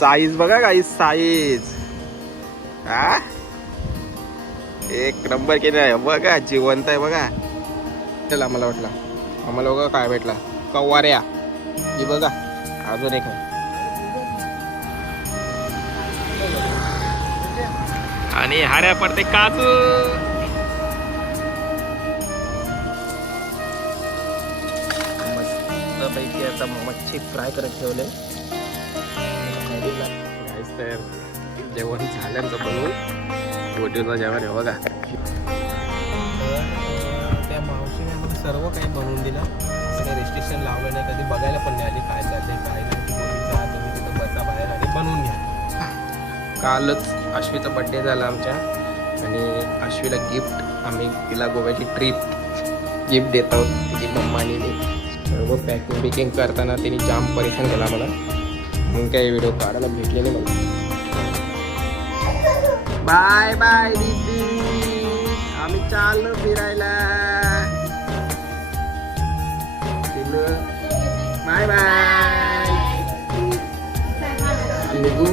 Size बघा काही size हा एक नंबर केला आहे बघा, जिवंत आहे बघा. चला आम्हाला बघा काय भेटला, कवाऱ्या ही बघा. अजून एक आहे आणि हाऱ्या पडते काजू. मस्त पैकी आता मच्छी फ्राय करत ठेवले. तर जेवण झाल्यानंतर बनवून बोटीचं जेवण आहे बघा. त्या मावशीने आम्हाला सर्व काही बनवून दिलं. असं काही रेस्ट्रिक्शन लावलं नाही, कधी बघायला पण नाही आली काय चाललंय काय नाही. बोटीचा तुम्ही तिथं बसा बाहेर आणि बनवून घ्या. कालच अश्वीचा बड्डे झाला आमच्या आणि अश्वीला गिफ्ट आम्ही तिला गोव्याची ट्रिप गिफ्ट देत आहोत. तिची मम्मानी सर्व पॅकिंग बिकिंग करताना तिने जाम परेशान केला मला, मग काही व्हिडिओ काढायला भेटले नाही मला. बाय बाय दीदी, आम्ही चाललो फिरायला. बाय बाय निघू.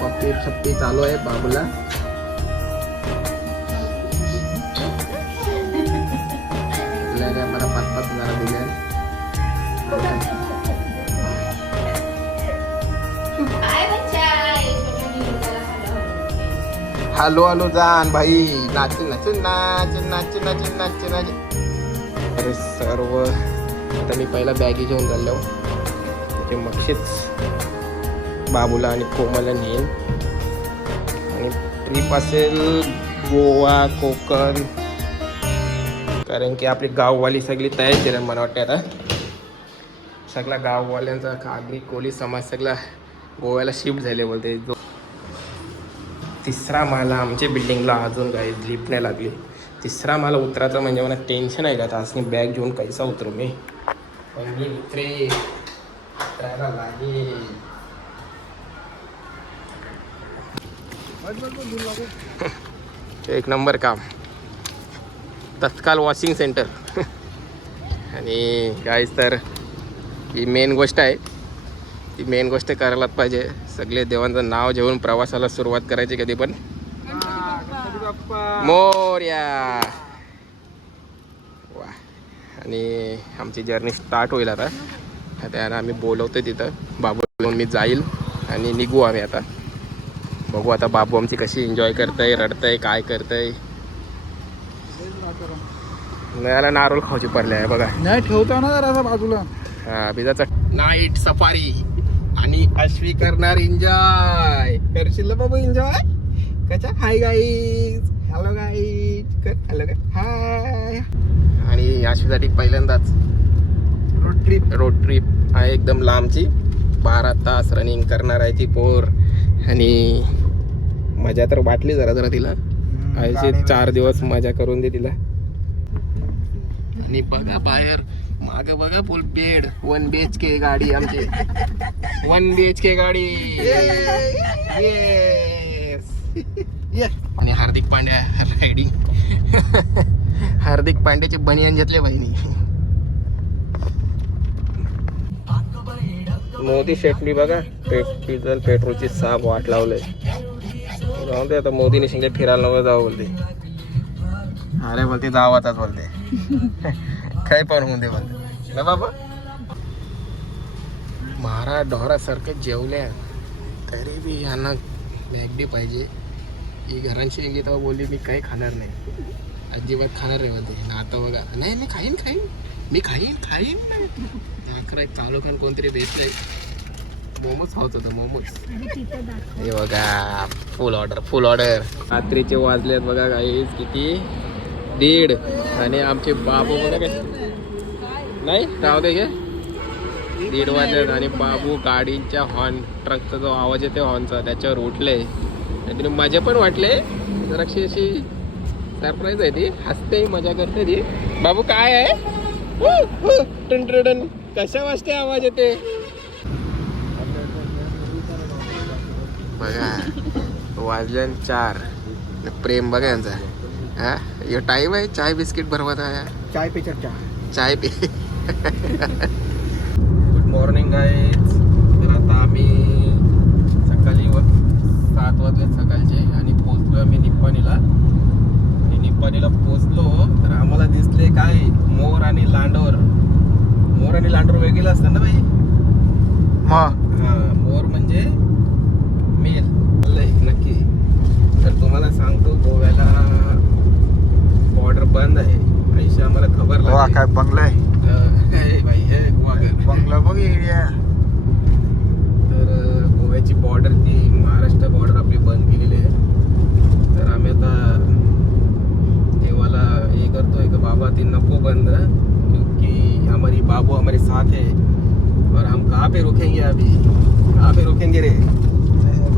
पप्पी छप्पी चालू आहे बाबूला. मला 5-5 हजार दिले. हॅलो हॅलो जान भाई, नाच नाच नाच नाच नाच नाच नाच. अरे सर्व आता मी पहिला बॅगी घेऊन चाललो म्हणजे मगशीच बाबूला आणि कोमलला नेईन. आणि ट्रिप असेल गोवा कोकण, कारण की आपली गाववाली सगळी तयार केली मला वाटते. आता सगळा गाववाल्यांचा आगरी कोली समाज सगळा गोव्याला शिफ्ट झाले बोलते. जो 3रा माला आमच्या बिल्डिंगला अजून काही लिफ्ट नाही लागली. 3रा माला उतरायचा म्हणजे मला टेन्शन आहे का. तासनी बॅग घेऊन कैसा उतरू मी, पण मी उतरायला लागेल. एक नंबर काम, तत्काल वॉशिंग सेंटर. आणि काहीच तर ही मेन गोष्ट आहे, ती मेन गोष्ट करायलाच पाहिजे. सगळे देवांचं नाव घेऊन प्रवासाला सुरुवात करायची. कधी पण मोरया वा. आणि आमची जर्नी स्टार्ट होईल आता. त्यानं आम्ही बोलवतो तिथं बाबू घेऊन मी जाईल आणि निघू आम्ही आता. बघू आता बाबू आमची कशी एन्जॉय करतंय, रडतंय, काय करतंय. नळाला नारळ खाऊची पडले आहे बघा. नाही ठेवता ना जरा बाजूला. हा बिजाचा नाईट सफारी आणि अश्वी करणार एन्जॉय. करशील बाबू एन्जॉय कशा. हाय गाईज, हॅलो गाईज, कर हॅलो गाय हाय. आणि अश्वीसाठी पहिल्यांदाच रोड ट्रिप आहे एकदम लांबची. 12 तास रनिंग करणार आहे ती पोर. आणि मजा तर वाटली जरा तिला. आयचे 4 दिवस मजा करून दे तिला. आणि बघा बाहेर माग बघा फुल बेड 1 BHK गाडी आमची. 1 BHK गाडी. येस. आणि हार्दिक पांड्या रायडिंग. हार्दिक पांड्याचे बनियान घेतले बहिणी. मोदी शेटली बघा. डिझेल पेट्रोलची साप वाट लावले. जाऊ दे आता, मोदीने शिंगे फिरायला नको जाऊ बोलते. अरे बोलते जाऊ आताच बोलते. काय पण होऊन दे बोलते ना बाबा. महारा ढोरासारखं जेवल्या तरी बी यांना मॅगडी पाहिजे. ही घरांशी गेली तेव्हा बोलली मी काही खाणार नाही, अजिबात खाणार नाही बोलते ना. आता बघा नाही मी खाईन अकरा एक चालू खान कोणतरी भेटलंय. मोमोज खात होतं मोमोज. हे बघा फुल ऑर्डर. रात्रीचे वाजलेत बघा गाईज किती 1:30. आणि आमचे बाबू बघा काय नाही राहू दे घे. 1:30 वाजलेत आणि बाबू गाडीच्या हॉर्न, ट्रकचा जो आवाज येते हॉर्नचा त्याच्यावर उठले. त्याने मजा पण वाटले जराशी अशी सरप्राईज आहे ती. हसते मजा करते ती. बाबू काय आहे टन कशा वाजते आवाज येते बघा. वाजल्या 4. प्रेम बघा यांचा. हा ये टाइम आहे चाय बिस्किट भरवत आहे. चाय पे चर्चा. चाय पे. Good morning guys. तर आता आम्ही काय मोर आणि लांडोर. मोर आणि लांडोर वेगळं असतं ना भाई. मग हा मोर म्हणजे मेल नक्की. तर तुम्हाला सांगतो गोव्याला बॉर्डर बंद आहे. ऐशी आम्हाला खबर वा लागली. काय बंगला आहे. हे भाई हे गोवागर. बंगला बघ एरिया. तर गोव्याची बॉर्डर ती महाराष्ट्र बॉर्डर आपली बंद केलेली आहे. तर आम्ही आता देवाला हे करतोय की बाबा ती नको बंद, क्योंकि हमारी बाबू हमारे साथ है और हम कहाँ पे रुकेंगे अभी. कहाँ पे रुकेंगे रे.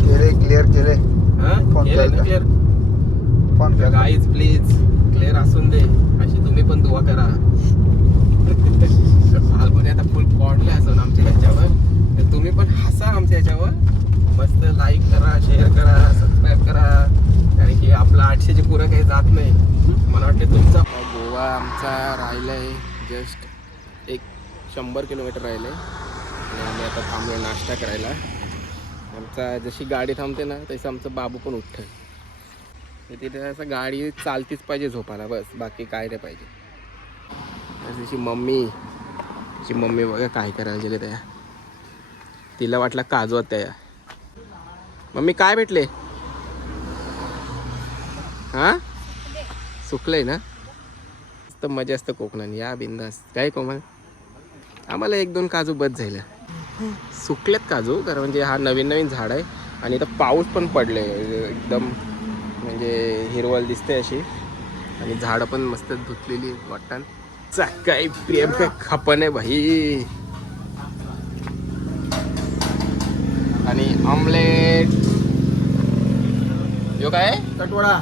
केले क्लिअर केले. हाँ फोन केलंय ना केलता. क्लिअर. फोन केला. गाईज प्लीज क्लिअर असून दे, अशी तुम्ही पण दुआ करा. फाल्गुनी आता फुल कॉडले असून आमच्या ह्याच्यावर. तर तुम्ही पण हसा आमच्या ह्याच्यावर. मस्त लाईक करा, शेअर करा, सबस्क्राईब करा. कारण की आपला 800ची पुरं काही जात नाही. मला वाटते तुमचा गोवा आमचा राहिला आहे जस्ट 100 किलोमीटर राहिले. आणि आम्ही आता थांबलो नाश्ता करायला. आमचा जशी गाडी थांबते ना तसं आमचं बाबू पण उठतं. तिथे असं गाडी चालतीच पाहिजे झोपायला, बस बाकी काय नाही पाहिजे. जशी मम्मी बघा काय करायला गेले त्या. तिला वाटलं काजू होत्या या. मम्मी काय भेटले. हां सुकलंय ना. मस्त मजा असतं कोकणात. या बिंदास काय कोमल. आम्हाला 1-2 काजू बस झालं. सुकलेत काजू कारण म्हणजे हा नवीन झाड आहे. आणि इथं पाऊस पण पडले एकदम, म्हणजे हिरवळ दिसते अशी. आणि झाडं पण मस्त धुतलेली वाटतात. काही प्रेम काय खपन आहे भाई. आणि ऑमलेट यो काय कटवडा.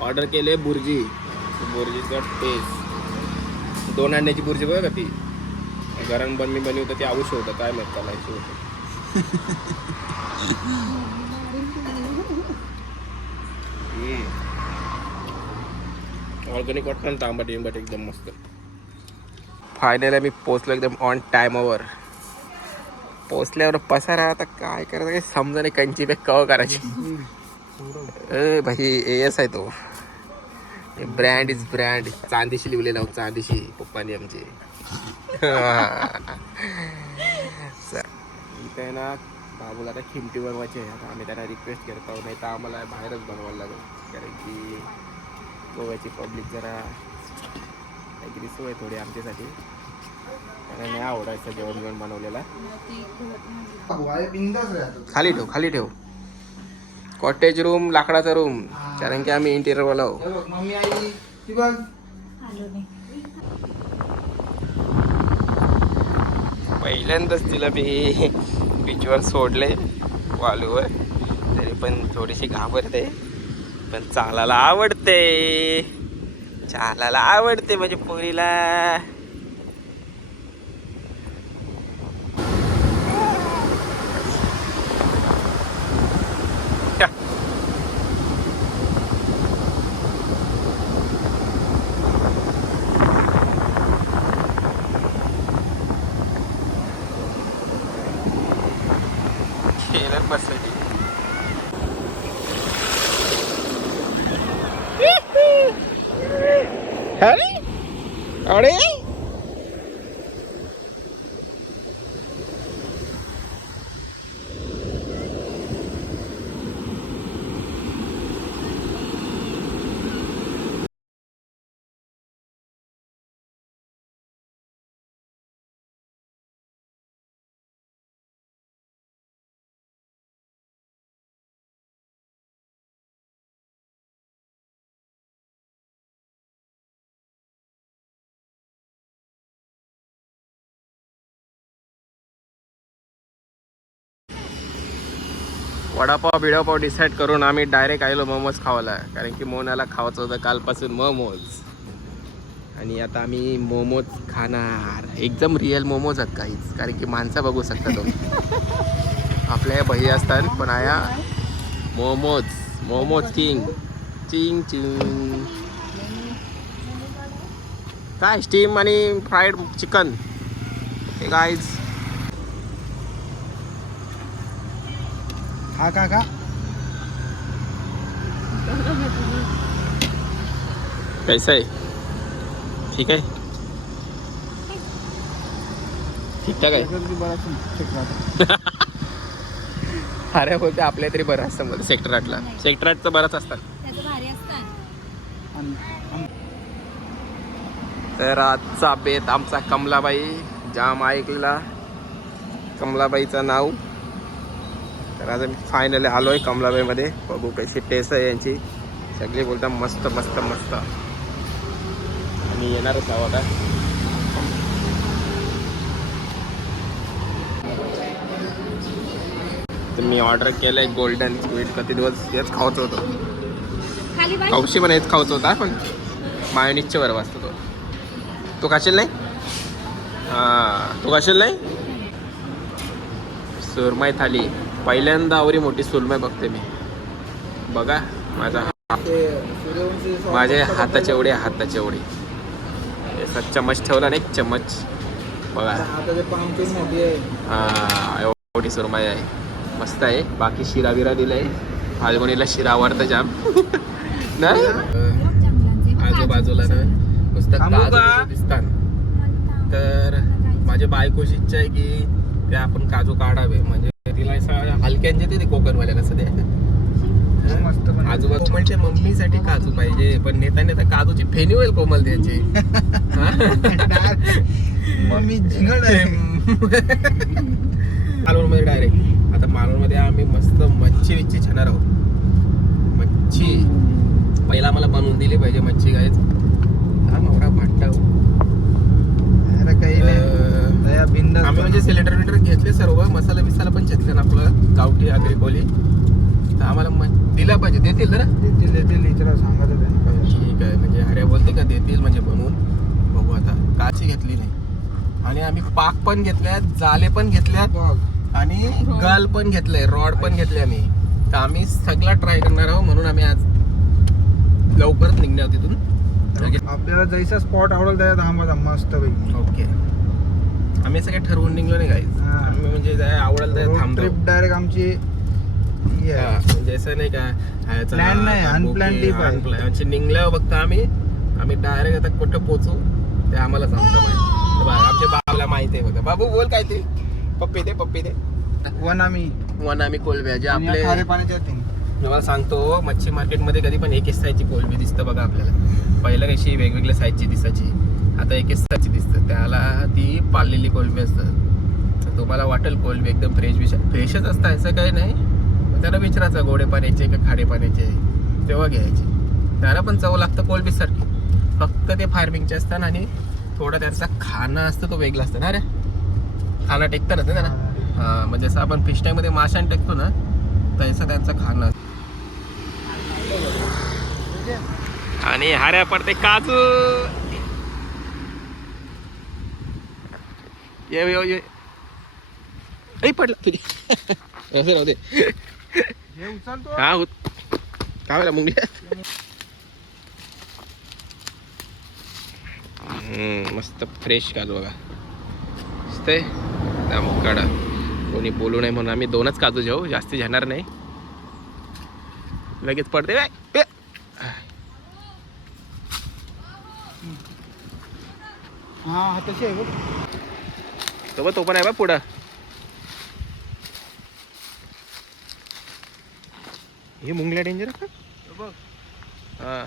ऑर्डर केले बुर्जीचा टेस्ट. 2 अंड्याची बुर्जी बघा का ती. गरम बनवली होतं ते आवश्यक होतं. काय माहित त्याला होतं. ऑर्गॅनिक वाटतं ना. तांबट एकदम मस्त. फायनली मी पोचलो एकदम ऑन टायमावर. पोचल्यावर पसारा आता काय करायचं काही समजा नाही. कंची बॅग कवा करायची. भाई AS आहे तो. Brand is brand. चांदीशी लिहिलेला आहोत. चांदीशी पप्पानी आमचे. इथे आहे ना बाबूला आता खिमटी बनवायची आहे. आता आम्ही त्यांना रिक्वेस्ट करतो, नाही तर आम्हाला बाहेरच बनवायला लागेल. कारण की गोव्याची पब्लिक जरा काहीतरी सोय थोडी आमच्यासाठी. त्यांना नाही आवडायचं जेवण बनवलेला. खाली ठेव. कॉटेज रूम, लाकडाचा रूम. कारण की आम्ही इंटिरियरवाला आहोत. पहिल्यांदाच तिला मी बीचवर सोडले वालूवर. तरी पण थोडीशी घाबरते, पण चालायला आवडते म्हणजे पोरीला. बसली. अरे वडापाव बिडापाव डिसाईड करून आम्ही डायरेक्ट आलो मोमोज खावायला. कारण की मोनाला खावायचं होतं कालपासून मोमोज. आणि आता आम्ही मोमोज खाणार. एकदम रिअल मोमोज आहेत काहीच. कारण की माणसं बघू शकता तुम्ही. आपल्या भई असतात पण आया मोमोज किंग. चिंग चिंग. काय स्टीम आणि फ्राईड चिकन. हे गाईज हा का कैसा आहे? ठीक आहे, ठीक ठाक आहे. अरे बोलते आपल्या तरी बरं असतं मला सेक्टर 8ला. सेक्टर 8चं बरंच असतात. तर आजचा बेत आमचा कमलाबाई, जाम ऐकलेला कमलाबाईचं नाव. तर आज आम्ही फायनली आलोय कमलाबाईमध्ये. बघू कशी टेस्ट आहे यांची. सगळे बोलतात मस्त मस्त मस्त. आणि येणारच आहोत आता. तर मी ऑर्डर केलंय गोल्डन स्वीट. किती दिवस हेच खावचं होतं. खाऊशी पण हेच खावचं होता, पण मायोनीजच्या बरोबर असतो तो. तू खाशील नाही? हां, तू खाशील नाही? सुरमई थाली पहिल्यांदा आवरी मोठी सुरमई बघते मी. बघा माझ्या हाताच्या एवढी हाताच्या एवढी. असा चमच ठेवला नाही, चमच बघा. हां, एवढी सुरमई आहे. मस्त आहे. बाकी शिरा बिरा दिलाय. फाल्गुनीला शिरा आवडतं जाम. नाही आजूबाजूला ना नुसतं काजू दिसतात. तर माझ्या बायकोची इच्छा आहे की ते आपण काजू काढावे. म्हणजे तिला असं हलक्यांचे ते कोकणवाल्याला असं द्या. आजूबाजू म्हणजे मम्मीसाठी काजू पाहिजे, पण नेता नेता काजूची फेनी होईल कोमल त्यांची. मम्मी झिंगड आहे. मालवणमध्ये डायरेक्ट आता मालवणमध्ये आम्ही मस्त मच्छी विच्छी छाणार आहोत. मच्छी पहिला मला बनवून दिली पाहिजे मच्छी. गायच हा मोठा भाट्टा. काही नाही. आम्ही म्हणजे सिलेंडर विलेंडर घेतले सर्व. मसाला बिसाला पण घेतले ना आपलं गावठी आगरी. तर आम्हाला दिला पाहिजे. देतील ना? देतील इतर सांगत त्यांनी. ठीक आहे. म्हणजे अरे बोलते का देतील म्हणजे बनवून बघू. आता काची घेतली नाही आणि आम्ही पाक पण घेतल्यात, जाले पण घेतल्यात आणि गल पण घेतलंय, रॉड पण घेतले आम्ही. तर आम्ही सगळा ट्राय करणार आहोत. म्हणून आम्ही आज लवकरच निघणार तिथून. आपल्याला जैसा स्पॉट आवडेल त्या थांबा मस्त पैकी. ओके. आम्ही सगळे ठरवून निघलो नाही काय. आम्ही म्हणजे आवडेल त्या थांबतो. ट्रिप डायरेक्ट आमची म्हणजे असं नाही का प्लॅन नाही, अनप्लॅन ट्रिप आहे. निघल्यावर बघता आम्ही डायरेक्ट आता कुठं पोचू ते आम्हाला सांगतो माहिती. आमच्या बाबाला माहिती आहे बघा. बाबू बोल काय ते. पप्पी दे वनामी कोलंबी जे आपले खारे पाण्याच्या तीन. मला सांगतो मच्छी मार्केटमध्ये कधी पण एकच साईजची कोलंबी दिसतं बघा आपल्याला. पहिलं कशी वेगवेगळ्या साईजची दिसायची, आता एकच साईजची दिसतं. त्याला ती पाळलेली कोलंबी असतं. तर तुम्हाला वाटेल कोलंबी एकदम फ्रेशच असतं असं काही नाही. त्याला विचारायचं गोडे पाण्याचे का खाडे पाण्याचे, तेव्हा घ्यायचे. त्याला पण चव लागतं कोलंबीसारखी. फक्त ते फार्मिंगचे असतात आणि थोडा त्यांचा खाणं असतं तो वेगळा असतं ना रे. खाना टेकतं ना ते ना. हां, म्हणजे जसं आपण फिश टँकमध्ये माशान टेकतो ना तसं त्यांचं खाणं असतं. आणि हाऱ्या पडते काजू. ये पडला तुझी. असं राहू दे. हा होत काय वेळा मुंगल्या. मस्त फ्रेश काजू बघा. मस्त आहे. त्यामुळे काढा. कोणी बोलू नये म्हणून आम्ही 2च काजू घेऊ, जास्ती घेणार नाही. लगेच पडते. हा तशी आहे बघ. तो पण आहे बा पुढं. हे मुंगल्या डेंजर का बघ. हा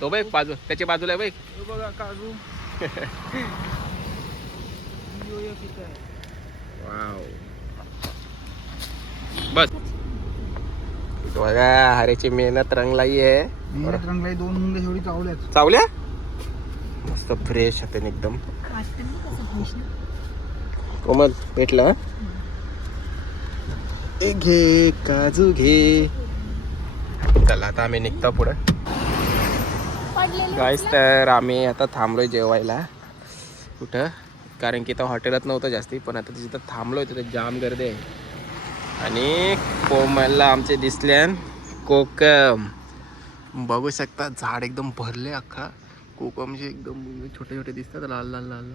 तो बघ बाजू त्याच्या बाजूला आहे बघ. बघा काजू. वाव. बस बघा हरेची मेहनत रंगलाई आहे. रंगलाई 2 मुंगे एवढी चावल्यात. चावल्या मस्त फ्रेश होते एकदम. कोमल भेटला. घे काजू घे. चला आता आम्ही निघतो पुढे. गाईस तर आम्ही आता थांबलोय जेवायला. कुठं कारण की इथं हॉटेलात नव्हतं जास्ती, पण आता जिथं थांबलोय तिथं जाम गर्दी आहे. आणि कोमलला आमचे दिसल्यान कोकम बघू शकता. झाड एकदम भरले अख्खा. कोकमचे एकदम छोटे छोटे दिसतात, लाल लाल लाल लाल.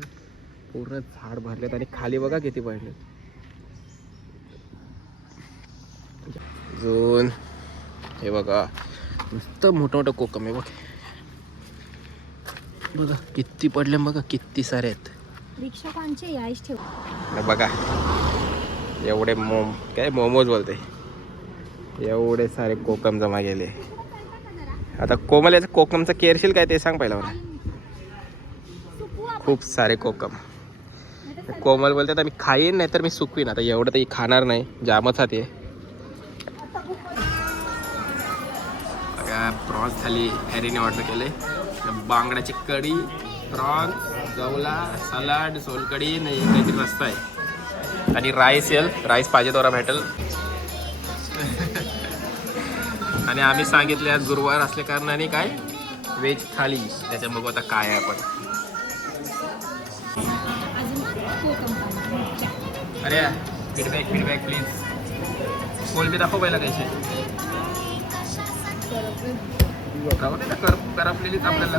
पूर्ण झाड भरलेत आणि खाली बघा किती पडले. अजून हे बघा नुसतं मोठं मोठं कोकम आहे बघ. बघा किती पडले बघा, किती सारे आहेत. रिक्षकांचे यायच ठेव. बघा एवढे काय मोमोज बोलते, एवढे सारे कोकम जमा केले. आता कोमल याचं कोकमचं केरशील काय ते सांग पहिला मला. खूप सारे कोकम. कोमल बोलते आता मी खाईन नाही तर मी सुकवीन. आता एवढं तर खाणार नाही, जामच हात आहे. प्रॉन्स थाली हॅरीने ऑर्डर केले. बांगड्याची कढी, प्रॉन्स, जवला, सलाड, सोलकढी, नाही काहीतरी रस्ता आहे आणि राईस येईल. राईस पाहिजे तेवढा भेटेल. आणि आम्ही सांगितले आज गुरुवार असल्या कारणाने काय व्हेज थाली. त्याच्या बघू आता काय आहे आपण. अरे फीडबॅक प्लीज. कोल बी दाखव पहिला कैसे करपलेलीच आपल्याला.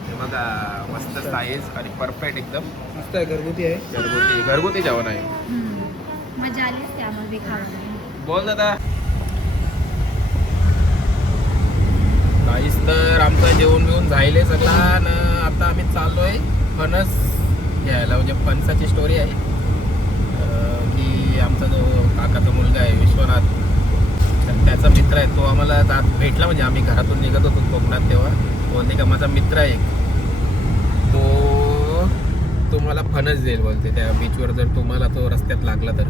हे बघा मस्त साईज आणि परफेक्ट एकदम मस्त आहे, घरगुती आहे. घरगुती जेवण आहे. मजा आली त्यामध्ये खावं. बोल दादा. काहीच तर आमचं जेवण बिवून झाले सगळा न आता आम्ही चाललोय फणस घ्यायला. म्हणजे फणसाची स्टोरी आहे की आमचा जो काकाचा मुलगा आहे विश्वनाथ, तर त्याचा मित्र आहे तो आम्हाला भेटला. म्हणजे आम्ही घरातून निघत होतो कोकणात तेव्हा. बोलते का माझा मित्र आहे तो तुम्हाला फणस देईल बोलते त्या बीचवर, जर तुम्हाला तो रस्त्यात लागला तर.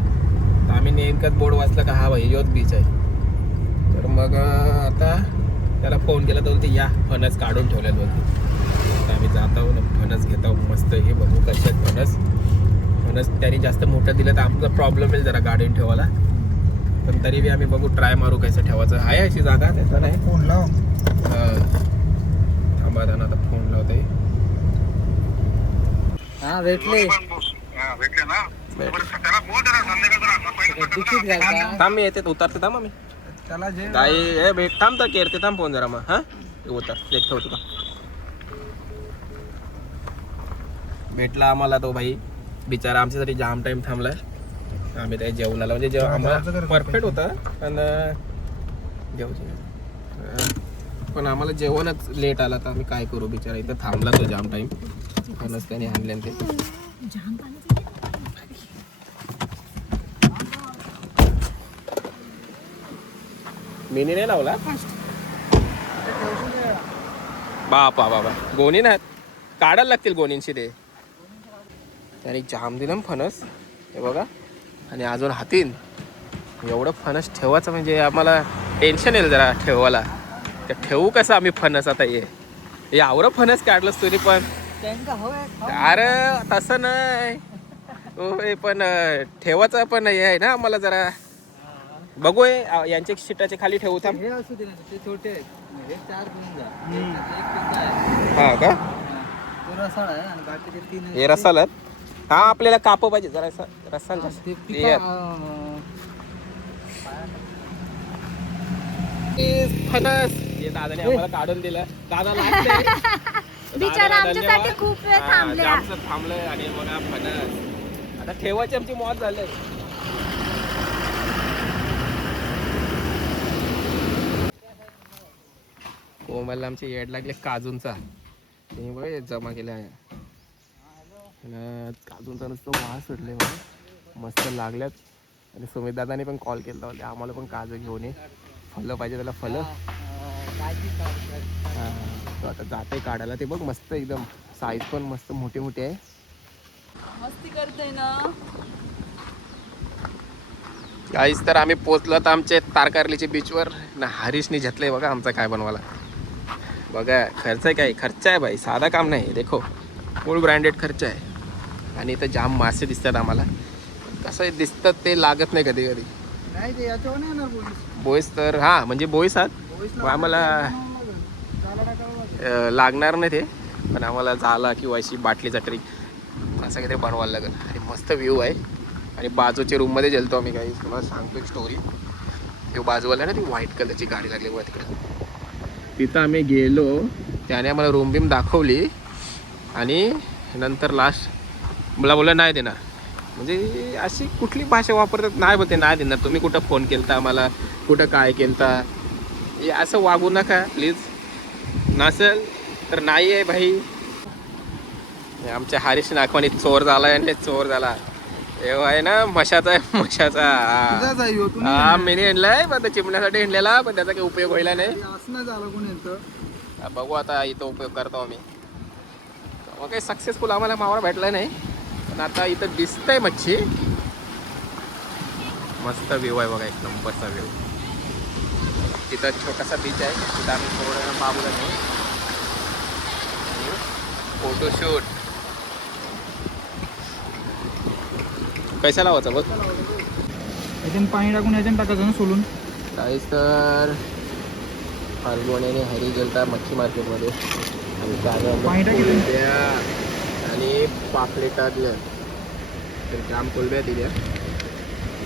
आम्ही नेमकाच बोर्ड वाचला का हा भाई योच बीच आहे. तर मग आता त्याला फोन केला तर बोलते या फणस काढून ठेवल्यात बोलते. आता आम्ही जात आहोत फणस घेत आहोत. मस्त हे बघू कसे आहेत फणस. फणस त्यांनी जास्त मोठं दिलं तर आमचा प्रॉब्लेम येईल जरा गाडीने ठेवायला. पण तरी बी आम्ही बघू ट्राय मारू कसं ठेवायचं. आहे अशी जागा त्याचा नाही. फोन लाव. थांबा त्यांना आता फोन लावते. हा भेटले. थांब मी येते उतरते. थांब आम्ही त्याला जे गाई हे भेट. थांब तर केरते. थांब फोन जरा मग. हां उतर देखतो तुला. भेटला आम्हाला तो भाई बिचारा. आमच्यासाठी जाम टाइम थांबलाय. आम्ही त्या जेवणाला म्हणजे आम्हाला परफेक्ट होता पण पण आम्हाला जेवणच लेट आला तर आम्ही काय करू. बिचारा इथं थांबला तो जाम टाइम. फणस त्याने आणले ते. मिनी नाही लावला बापा बाबा. गोणी नाहीत काढायला लागतील गोणींशी ते. त्याने जाम दिलं फणस हे बघा. आणि अजून हातीन एवढं फणस ठेवायचं म्हणजे आम्हाला टेन्शन येईल जरा ठेवायला. तर ठेवू कसं आम्ही फणस आता. हे आवरं फणस काढलंच तुरी पण. अरे तसं नाही होय पण ठेवायचं पण हे आहे ना आम्हाला जरा. बघू यांचे शिटाचे खाली ठेवू. थांब हे असू दे ना, ते छोटे आहेत. हे 4 घेऊन जा. हा का तो रसाळ आहे आणि बाकीचे 3 हे रसाला. हा आपल्याला काप पाहिजे जरा रसाला. फणस हे दादाने आम्हाला काढून दिलं. दादा बिचारा आमच्यासाठी खूप वेळ थांबले. थांबलंय आणि मग फणस आता ठेवायची आमची मौज झाली. कोमलला आमची येड लागले काजूंचा. ते बघ जमा केला आहे. काजूंचा नुसतं वास सुटले बघा. मस्त लागल्यात. आणि सुमित दादाने पण कॉल केला होता आम्हाला पण काजू घेऊन ये. फलं पाहिजे त्याला फलं. तो आता जाते काढायला. ते बघ मस्त एकदम साईज पण मस्त मोठी मोठी आहे. मस्ती करते ना. काहीच तर आम्ही पोचलो तर आमचे तारकर्लीच्या बीचवर ना. हरीशने घेतलंय बघा आमचा काय बनवायला. बघा खर्च आहे काय. खर्च आहे भाई, साधा काम नाही. देखो फुल ब्रँडेड खर्च आहे. आणि इथं जाम मासे दिसतात आम्हाला. कसं दिसतात ते लागत नाही कधी कधी. नाही ते याच्यावर नाही येणार पोलीस. बोईस तर हां म्हणजे बोईस आहात आम्हाला लागणार नाही ते. पण आम्हाला झाला किंवा अशी बाटलीचा ट्रिक असं काहीतरी बनवायला लागेल. आणि मस्त व्ह्यू आहे. आणि बाजूच्या रूममध्ये गेलतो आम्ही. काही तुम्हाला सांगतो एक स्टोरी. ते बाजूवाला ना ती व्हाईट कलरची गाडी लागली बघा तिकडे. तिथं आम्ही गेलो. त्याने आम्हाला रूम बिम दाखवली आणि नंतर लास्ट मला बोललं नाही देणार. म्हणजे अशी कुठली भाषा वापरतात नाही बोलते नाही देणार. तुम्ही कुठं फोन केलता आम्हाला, कुठं काय केलता. हे असं वागू नका प्लीज. नसेल तर नाही आहे भाई. आमच्या हरीश नागवानी चोर झाला आणि चोर झाला. एव्हा आहे ना मशाचा आहे मशाचा. तुझाच आहे ह्यो, तू नाही हा आणलाय. मी हिंडलाय पण चिमण्यासाठी हिंडलेला पण त्याचा काही उपयोग व्हायला नाही. असं नाही झालं कोण येतं. बघू आता इथं उपयोग करतो आम्ही. मग काही सक्सेसफुल आम्हाला मावळा भेटला नाही पण आता इथं दिसतंय मच्छी. मस्त व्ह्यू आहे बघा, एक नंबरचा व्ह्यू. तिथं छोटासा बीच आहे तिथं आम्ही थोडं बाबूला घेऊ फोटोशूट. कैसा लावायचा बघ. याच्यानं पाणी टाकून याच्यानं टाकायचं ना सोलून. काहीच तर फाल्गुण्याने हरी गेलता मच्छी मार्केटमध्ये आणि पाणी टाक इथून. कोलब्या आणि पापलेटातल्या तर जाम कोलब्या दिल्या.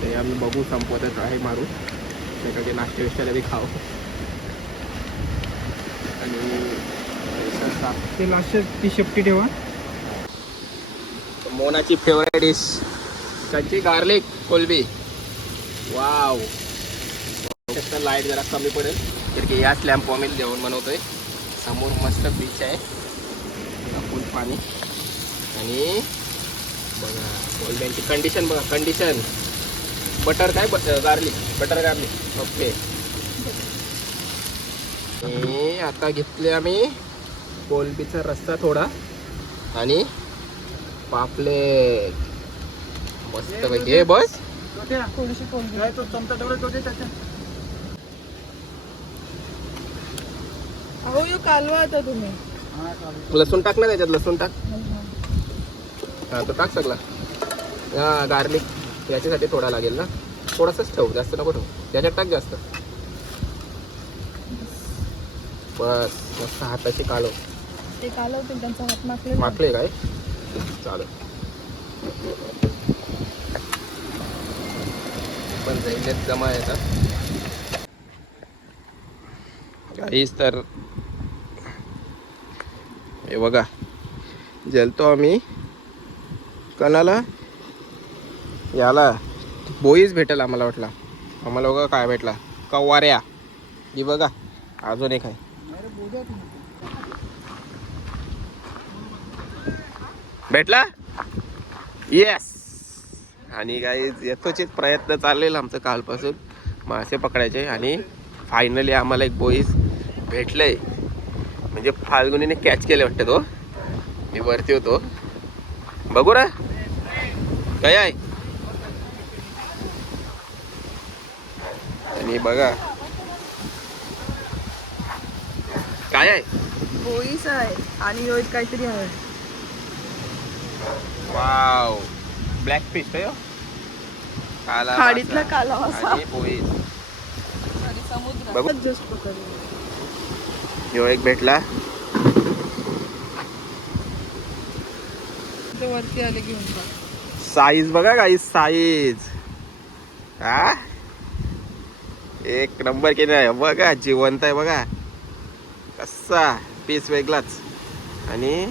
ते आम्ही बघू संपवत आहे मारू त्याकडे नाश्ते विषयाला बी खाऊ. आणि ते लास्ट ती शेपटी ठेवा. मोनाची फेवरेट डिश कच्ची गार्लिक कोलबी. वाव. लाईट जरा कमी पडेल तर की याच लॅम्प आम्ही जेवण बनवतोय. समोर मस्त बीच आहे फुल पाणी आणि बघा कोलब्यांची कंडिशन बघा कंडिशन. बटर काय गार्लिक बटर गार्लिक ओके. आणि आता घेतले आम्ही कोलबीचा रस्सा थोडा आणि पापलेट मस्त पैकी. बस थोडीशी कोलंबी. तो चमचा तेवढा तो दे त्याच्यात. अहो यो कालवा आता तुम्ही. हा चालेल. लसूण टाक ना त्याच्यात लसूण टाक. हा तो टाक सगळा. हा गार्लिक याच्यासाठी थोडा लागेल ना. थोडासाच ठेवू जास्त नको ठेवू. त्याच्यात टाक जास्त. बस मस्त हाताशी कालव. ते कालवतील त्यांचा हात माखले. माखले काय चालेल पण जाईल्यात जमा येतात काहीच. तर हे बघा जेलतो आम्ही कणाला याला बोईच भेटेल आम्हाला वाटला. आम्हाला बघा काय भेटला कवाऱ्या. ही बघा अजून एक आहे. भेटला येस. आणि काही यथोचित प्रयत्न चाललेला आमचं कालपासून मासे पकडायचे आणि फायनली आम्हाला एक बोईस भेटलंय. म्हणजे फाल्गुनीने कॅच केले वाटतं. तो मी वरती होतो बघू ना काय आहे. आणि बघा काय आहे. बोईस आहे आणि यो काहीतरी आहे. वाव ब्लॅक फिश आहे. काला खाडीतला मासा कालवा असा. आणि बोईस आणि समुद्र बघू. जस्ट पकडलं. ह्यो एक भेटला. ते वरती आले घेऊन जा. साईज बघा काही साईज. हा एक नंबर की नाही बघा जिवंत आहे बघा कसा पीस वेगळाच. आणि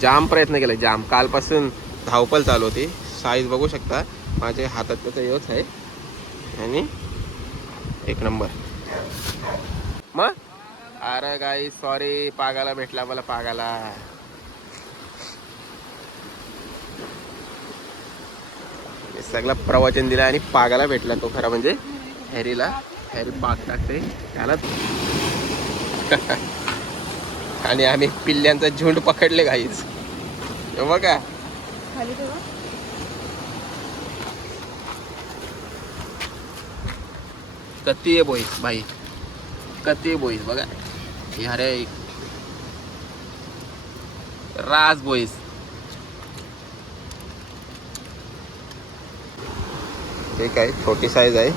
जाम प्रयत्न केला जाम. कालपासून धावपल चालू होती. साईज बघू शकता माझ्या हातात त्याचा योच आहे आणि एक नंबर. मग अरे गाई सॉरी पागाला भेटला मला पागाला. सगळं प्रवचन दिलं आणि पागाला भेटला तो खरा म्हणजे हॅरीला. हॅरी पाग टाकते त्याला. आणि आम्ही पिल्ल्यांचा झुंड पकडले गाईच. बघा खाली ठेवा. कती आहे बोईस भाई कती आहे बोईस बघा. अरे राज बोईस. ठीक आहे छोटी साईज आहे.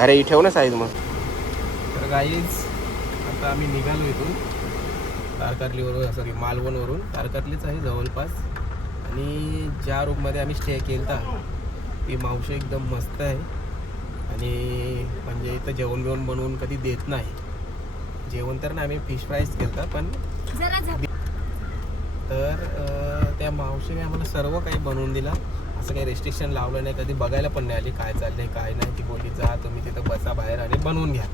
अरे ही ठेव ना साईज मग. तर गाईज आता आम्ही निघालो इथून तारकर्लीवरून सॉरी मालवणवरून. तारकर्लीच आहे जवळपास. आणि ज्या रूममध्ये आम्ही स्टे केला ती मावशी एकदम मस्त आहे. आणि म्हणजे इथं जेवण बिवण बनवून कधी देत नाही. जेवण तर ना आम्ही फिश फ्राईज केला पण तर त्या मावशीने आम्हाला सर्व काही बनवून दिला. असं काही रेस्ट्रिक्शन लावलं नाही. कधी बघायला पण नाही आली काय चाललंय काय नाही. ती बोलली जा तुम्ही तिथं बसा बाहेर आणि बनवून घ्या.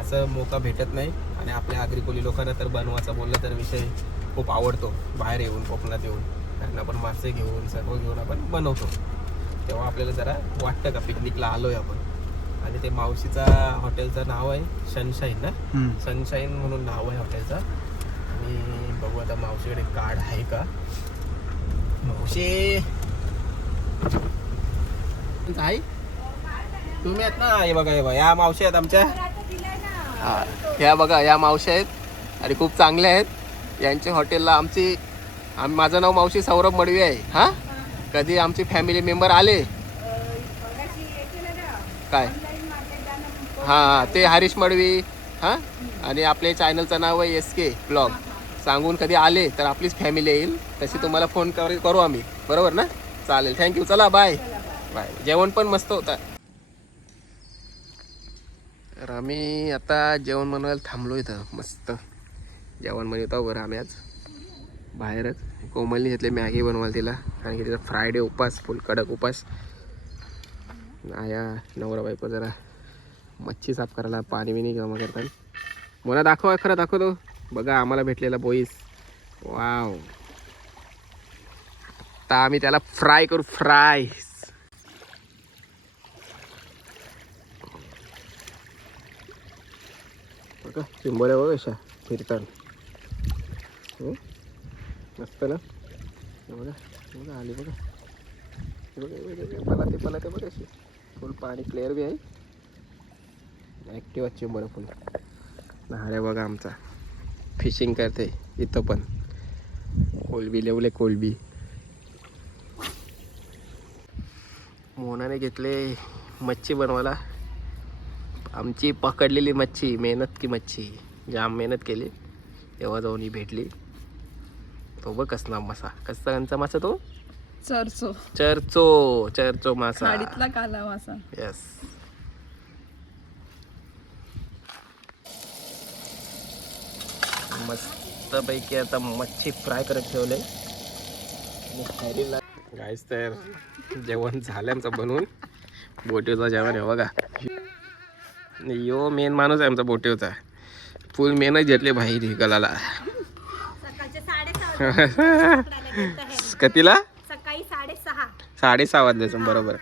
असं मोका भेटत नाही. आणि आपल्या आगरी कोळी लोकांना तर बनवायचा बोललं तर विषय खूप आवडतो. बाहेर येऊन कोकणात येऊन त्यांना आपण मासे घेऊन सर्व घेऊन आपण बनवतो. तेव्हा आपल्याला जरा वाटतं का पिकनिकला आलोय आपण. आणि ते मावशीचा हॉटेलचं नाव आहे सनशाईन ना, सनशाईन म्हणून नाव आहे हॉटेलचं. आणि बघू आता मावशीकडे कार्ड आहे का. मावशी आहे तुम्ही आहेत ना. हे बघा, हे बघा या मावशी आहेत आमच्या. हा ह्या बघा या मावशी आहेत आणि खूप चांगल्या आहेत. यांच्या हॉटेलला माझं नाव मावशी सौरभ मडवी आहे. हां कधी आमची फॅमिली मेंबर आले काय हां ते हरीश मडवी हां आणि आपल्या चॅनलचं नाव आहे SK ब्लॉग. सांगून कधी आले तर आपलीच फॅमिली येईल. तशी तुम्हाला फोन करू आम्ही. बरोबर ना. चालेल थँक्यू. चला बाय बाय. जेवण पण मस्त होतं. तर आम्ही आता जेवण बनवायला थांबलो इथं. मस्त जेवण बनवतो बरं आम्ही आज बाहेरच. कोमलनी घेतले मॅगी बनवायला तिला. कारण की तिचा फ्रायडे उपास फुल कडक उपास. आया नवरा बायको जरा मच्छी साफ करायला पाणी बिणी जमा करतात. मला दाखवा खरं दाखवतो. बघा आम्हाला भेटलेला बोईस. वाव. आता आम्ही त्याला फ्राय करू. फ्राय बघा चिंबोऱ्या बघ अशा फिरतात. मस्त ना. बघा बघा आली बघा. पलाते पलाते बघा अशी. फुल पाणी क्लिअर बी आहे. ॲक्टिव्ह चिंबोऱ्या फुल. नाऱ्या बघा आमचा फिशिंग करते इथं पण. कोलबी लेवले कोलबी. मोनाने घेतले मच्छी बनवायला. आमची पकडलेली मच्छी मेहनत की मच्छी. जाम मेहनत केली तेव्हा जाऊन ही भेटली. तो बघ कसला मासा. कसा मासा तो चरचो मासा. खाडीतला काला मासा. यस. मस्त पैकी आता मच्छी फ्राय करत ठेवले. गाईस तर जेवण झालं आमचं बनवून. बोटीवचा जेवण आहे बघा. यो मेन माणूस आहे आमचा बोटीवचा. फुल मेहनत घेतली बाहेर गलाला. कितीला. सकाळी 6:30 6:30 वाजले बरोबर.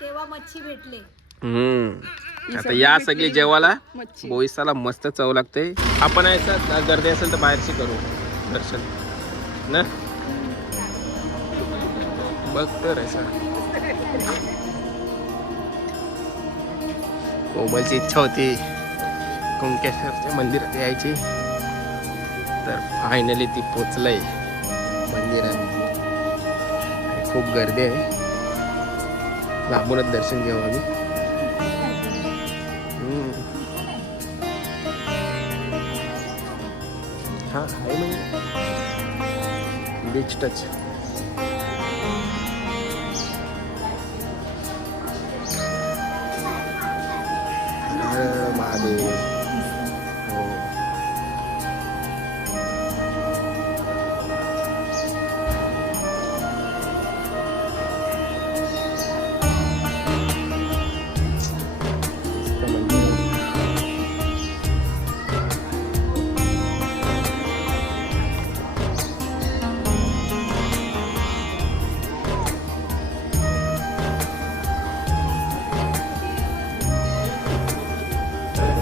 तेव्हा मच्छी भेटले. आता या सगळी जेवायला मच्छी. बोईसाला मस्त चव लागते. आपण यायचं गर्दी असेल तर बाहेरची करू दर्शन ना. बघ तर ऐसा कोमलची इच्छा होती कुंकेश्वरच्या मंदिरात यायची. तर फायनली ती पोचलंय मंदिरात. खूप गर्दी आहे. लांबूनच दर्शन घेऊ आम्ही. हा आहे म्हणजे बीच टच. महादेव.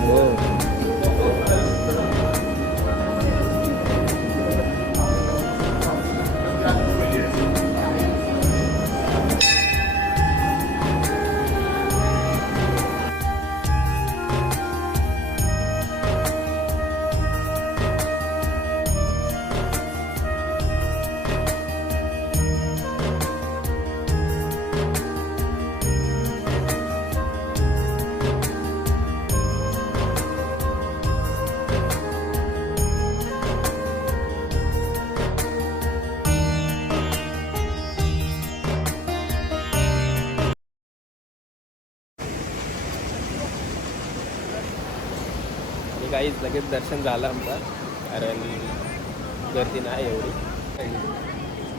हो काहीच लगेच दर्शन झालं आमचं. कारण गर्दी नाही एवढी.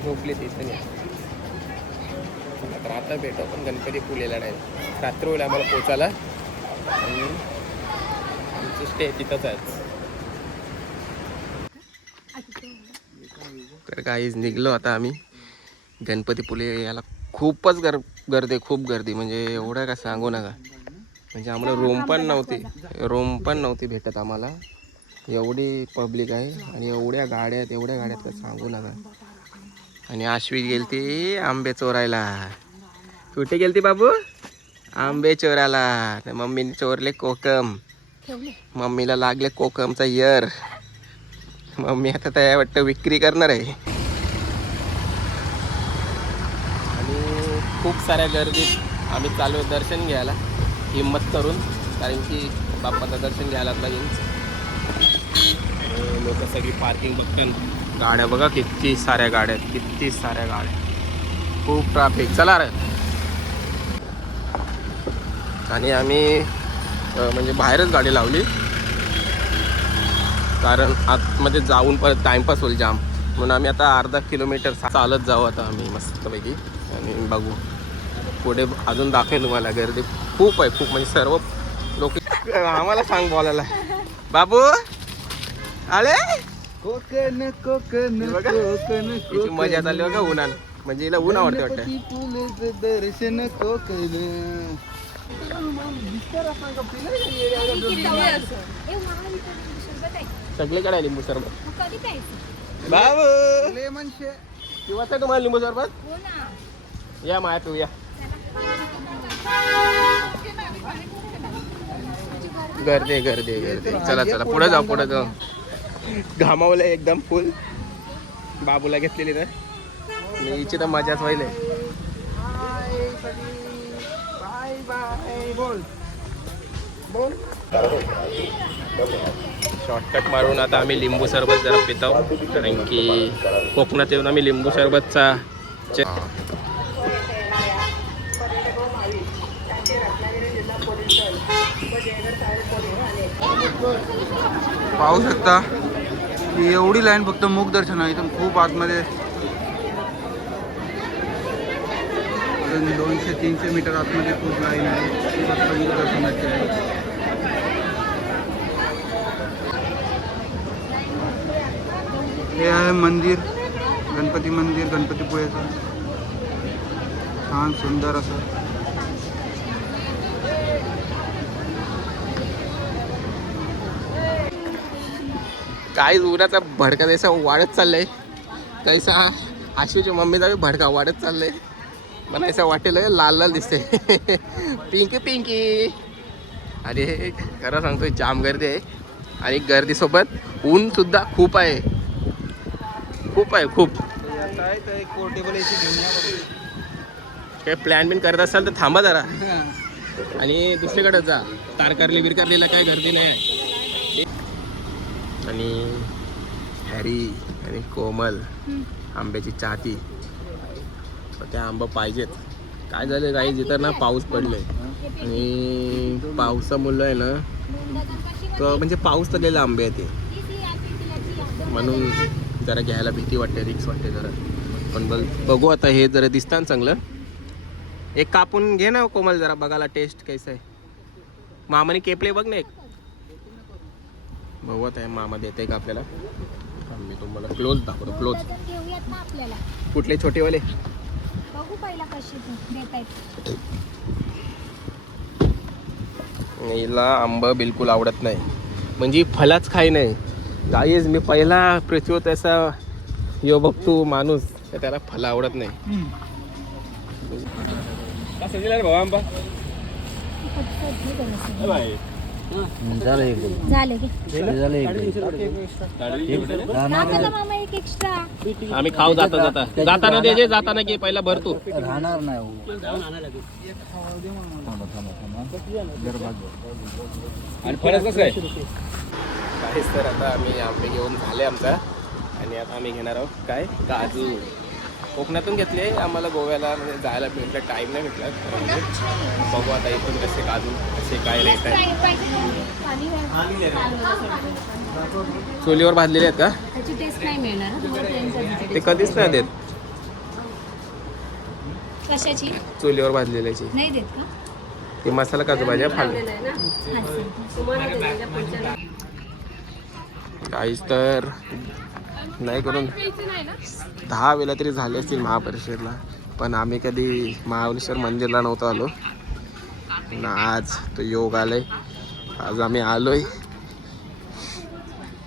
झोपली तिथं नाही. तर आता भेटू आपण गणपती पुलेला नाही. रात्र होईल आम्हाला पोचायला. आणि आमचं स्टे तिथंच आहे. तर काहीच निघलो आता आम्ही गणपतीपुळे याला. खूपच गर्दी, खूप गर्दी, म्हणजे एवढं काय सांगू नका. म्हणजे आम्हाला रूम पण नव्हती भेटत आम्हाला. एवढी पब्लिक आहे आणि एवढ्या गाड्यात काय सांगू नका. आणि आश्वी गेलती आंबे चोरायला. कुठे गेलती बाबू? आंबे चोरायला. मम्मीने चोरले कोकम. मम्मीला लागले कोकमचा इयर. मम्मी आता त्या वाटतं विक्री करणार आहे. आणि खूप साऱ्या गर्दीत आम्ही चालू दर्शन घ्यायला हिम्मत करून, कारण की बाप्पाचं दर्शन घ्यायला लागेल. लोक सगळी पार्किंग बघतात. गाड्या बघा, किती साऱ्या गाड्या आहेत. खूप ट्रॅफिक. चला रे. आणि आम्ही म्हणजे बाहेरच गाडी लावली, कारण आतमध्ये जाऊन परत टाइमपास होईल जाम. म्हणून आम्ही आता अर्धा किलोमीटर चालत जाऊ आता आम्ही मस्तपैकी. आणि बघू पुढे अजून दाखवेल तुम्हाला. गर्दी खूप आहे, खूप. म्हणजे सर्व लोक आम्हाला सांग बोलायला. बाबू आले कोकण याची मजा चालली बघा उन्हान. म्हणजे हिला ऊन आवडते वाटतं. दर्शन कोकण. सगळीकडे लिंबू सरबत. बाबू लेमन किंवा तुम्हाला लिंबू सरबत या माया तू या. गर्दी. चला पुढे जाऊ. घामावलं एकदम फुल. बाबूला घेतलेली ना मी. हिची तर मजाच व्हायला. शॉर्टकट मारून आता आम्ही लिंबू सरबत जरा पितो, कारण की कोकणात येऊन आम्ही लिंबू सरबतचा पाहू शकता की एवढी लाईन फक्त मुख दर्शन आहे. इथून खूप आतमध्ये 200-300 मीटर आतमध्ये खूप लाईन आहे. ती फक्त मुख दर्शनाची आहे. हे आहे मंदिर, गणपती मंदिर, गणपतीपुळेचं. छान सुंदर असं. काही उन्हाचा भडका जसा वाढत चाललाय, तसा आशूच्या मम्मीचा बी भडका वाढत चाललाय. मला असं वाटेल लाल दिसते. पिंकी. अरे खरं सांगतोय जाम गर्दी आहे. आणि गर्दीसोबत ऊन सुद्धा खूप आहे. पोर्टेबल एसी घेऊन या. काही प्लॅन बिन करत असाल तर थांबा जरा आणि दुसरीकडे जा. तारकर्लीला काय गर्दी नाही आहे. आणि हॅरी आणि कोमल आंब्याची चाहती. त्या आंबा पाहिजेत. काय झालं काही जिथं ना पाऊस पडलाय आणि पावसामुळे आहे ना, तर म्हणजे पाऊस पडलेले आंबे आहे ते, म्हणून जरा घ्यायला भीती वाटते, रिक्स वाटते जरा. पण बघू आता. हे जरा दिसतं चांगलं. एक कापून घे ना कोमल, जरा बघायला टेस्ट कैसा आहे. मामाने केपले बघ ना एक. बघू आता मामा देते का आपल्याला. मी तुम्हाला क्लोज दाखवतो. क्लोज घेऊयात ना आपल्याला. कुठले छोटेवाले बघू पहिला कशी देतायत. हिला आंबा बिलकुल आवडत नाही, म्हणजे फलाच खाई नाही. गाईज मी पहिला पृथ्वीवर तसा यो बघतो माणूस, तर त्याला फल आवडत नाही. कसं दिला रे भाऊ आंबा? झाले मामा एक एक्स्ट्रा. आम्ही खाऊ जाताना दे, जाताना घे. पहिला भरतो. राहणार नाही. आणि फरक कसं आहे काहीच. तर आता आम्ही आंबे घेऊन झाले आमचा, आणि आता आम्ही घेणार आहोत काय काजू. कोकणातून घेतले. आम्हाला गोव्याला म्हणजे जायला भेटलं, टाईम नाही भेटला. बघू आता इथून कसे काजू, कसे काय रेट आहे. चुलीवर भाजलेले आहेत का? त्याची टेस्ट नाही मिळणार. ते कधीच नाही देत. कशाची? चुलीवर भाजलेल्याची नाही देत का? ते मसाला काजू भाजी फाल काहीच तर नाही करून 10 वेळा तरी झाले असतील महाबळेश्वरला, पण आम्ही कधी महाबळेश्वर मंदिरला नव्हतो आलो. आज तो योग आलाय, आज आम्ही आलोय.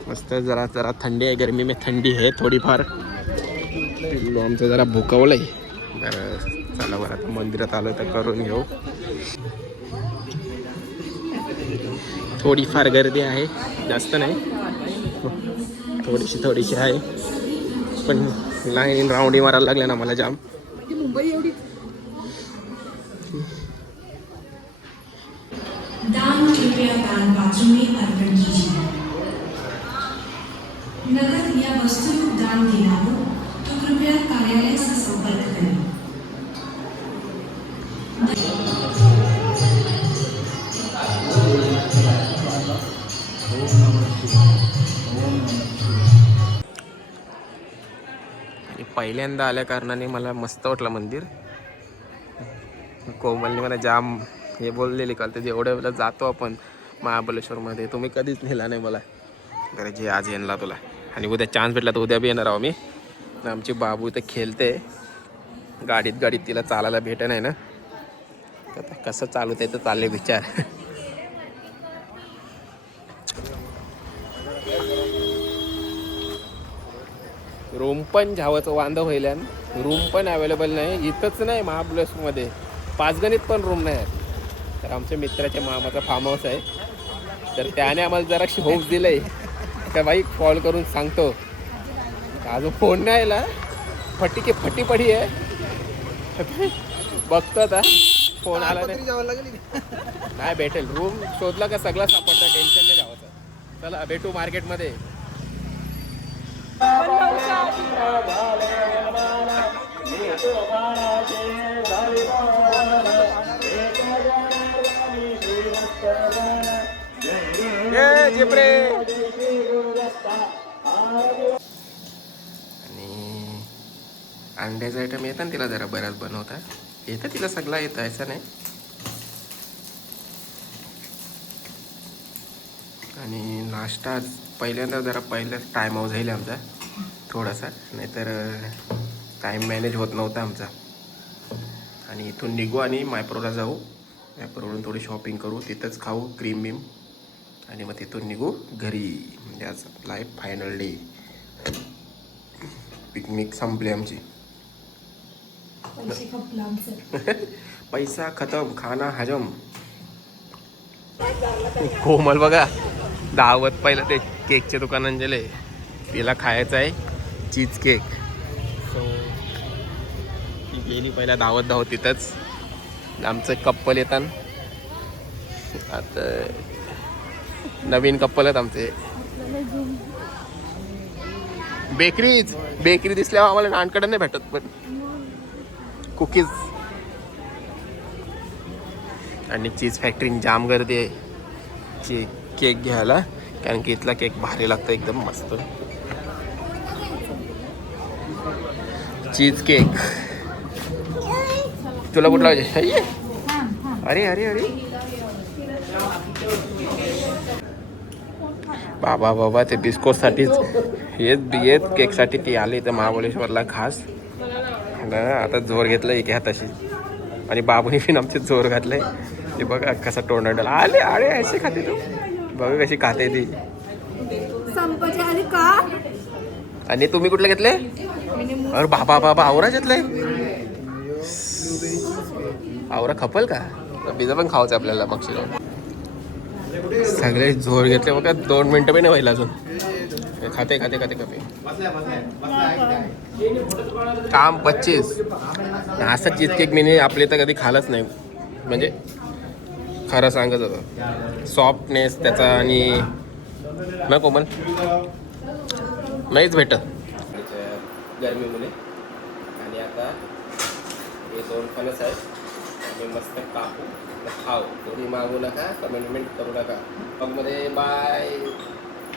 मस्त जरा जरा थंडी आहे, गर्मी में थंडी आहे थोडीफार. पिल्लू आमचं जरा भुकवलंय. बरं चला बरं आता मंदिरात आलो तर करून घेऊ. थोडीफार गर्दी आहे, जास्त नाही, थोडीशी आहे, पण लाईन राऊंडी मारायला लागल्या ना मला जाम. मुंबई एवढी दान कृपया दान पात्रों में अर्पण कीजिए. नगद या वस्तुरूप दान देना हो तो कृपया कार्यालय से संपर्क करें. पहिल्यांदा आल्या कारणाने मला मस्त वाटलं मंदिर. कोमलने मला जाम हे बोललेली काल, ते जेवढ्या वेळेला जातो आपण महाबळेश्वरमध्ये, तुम्ही कधीच नेला नाही मला. बरं जे आज येणार तुला, आणि उद्या चान्स भेटला तर उद्या बी येणार आहो मी. आमची बाबू इथे खेळते गाडीत तिला चालायला भेट नाही ना, आता कसं चालवते तर चालले विचार. रूम पण झावाचं वांदं व्हायला, रूम पण अवेलेबल नाही इथंच नाही महाबळेश्वरमध्ये, पाचगणीत पण रूम नाही आहेत. तर आमच्या मित्राच्या मामाचा फार्म हाऊस आहे, तर त्याने आम्हाला जराशी होप्स दिलंय का बाई कॉल करून सांगतो. अजून फोन नाही आला, फटी पडी आहे. बघतो आता फोन आला नाही भेटेल. रूम शोधला का सगळं सापडतं, टेन्शन नाही जावाचं. चला भेटू मार्केटमध्ये. आणि अंड्याचा आयटम येतं ना तिला, जरा बऱ्याच बनवता येतं तिला, सगळं येतं असं नाही. आणि नाश्ता पहिल्यांदा जरा टाईम आउट झाला आमचा थोडासा, नाहीतर टाईम मॅनेज होत नव्हता आमचा. आणि इथून निघू आणि मायप्रोला जाऊ, मायप्रोवरून थोडी शॉपिंग करू, तिथंच खाऊ क्रीम बीम, आणि मग तिथून निघू घरी. म्हणजे आज लाईफ फायनल डे. पिकनिक संपली आमची. पैसा खतम, खाना हजम. कोमल बघा दावत पहिलं ते केकच्या दुकानात गेले, तिला खायचं आहे चीज केक. सो ती गेली पहिला धावत तिथंच. आमचं कप्पल येतात आता, नवीन कप्पल आहेत आमचे. बेकरी दिसल्यावर आम्हाला नानकडे नाही भेटत, पण कुकीज आणि चीज फॅक्टरी जाम गर्दी आहे केक घ्यायला, कारण की इथला केक भारी लागतो एकदम मस्त. चीज केक तुला कुठला पाहिजे? अरे बाबा ते बिस्कोटसाठीच हेच केकसाठी ती आली तर महाबळेश्वरला खास. आता जोर घेतलं एके हाताशी, आणि बाबूने पण आमचे जोर घातले. ते बघा कसा तोंडाला आले असे खाते तू, बघा कशी खाते ती. आणि तुम्ही कुठले घेतले? अरे बाबा आवरा घेतले. आवरा खपल का? पिझ्झा पण खावायचं आपल्याला पक्षी जाऊन. सगळे जोर घेतले बघा, 2 मिनटं पण नाही व्हायला अजून. खाते काम 25. असं चीज केक मी आपले तर कधी खालच नाही, म्हणजे खरं सांगत होतं. सॉफ्टनेस त्याचा आणि ना कोमल नाहीच भेटत गरमीमुळे. आणि आता हे 2 फणस आहेत, आम्ही मस्त कापू खाऊ. कोणी मागू नका, कमेंटमेंट करू नका. मग मध्ये बाय.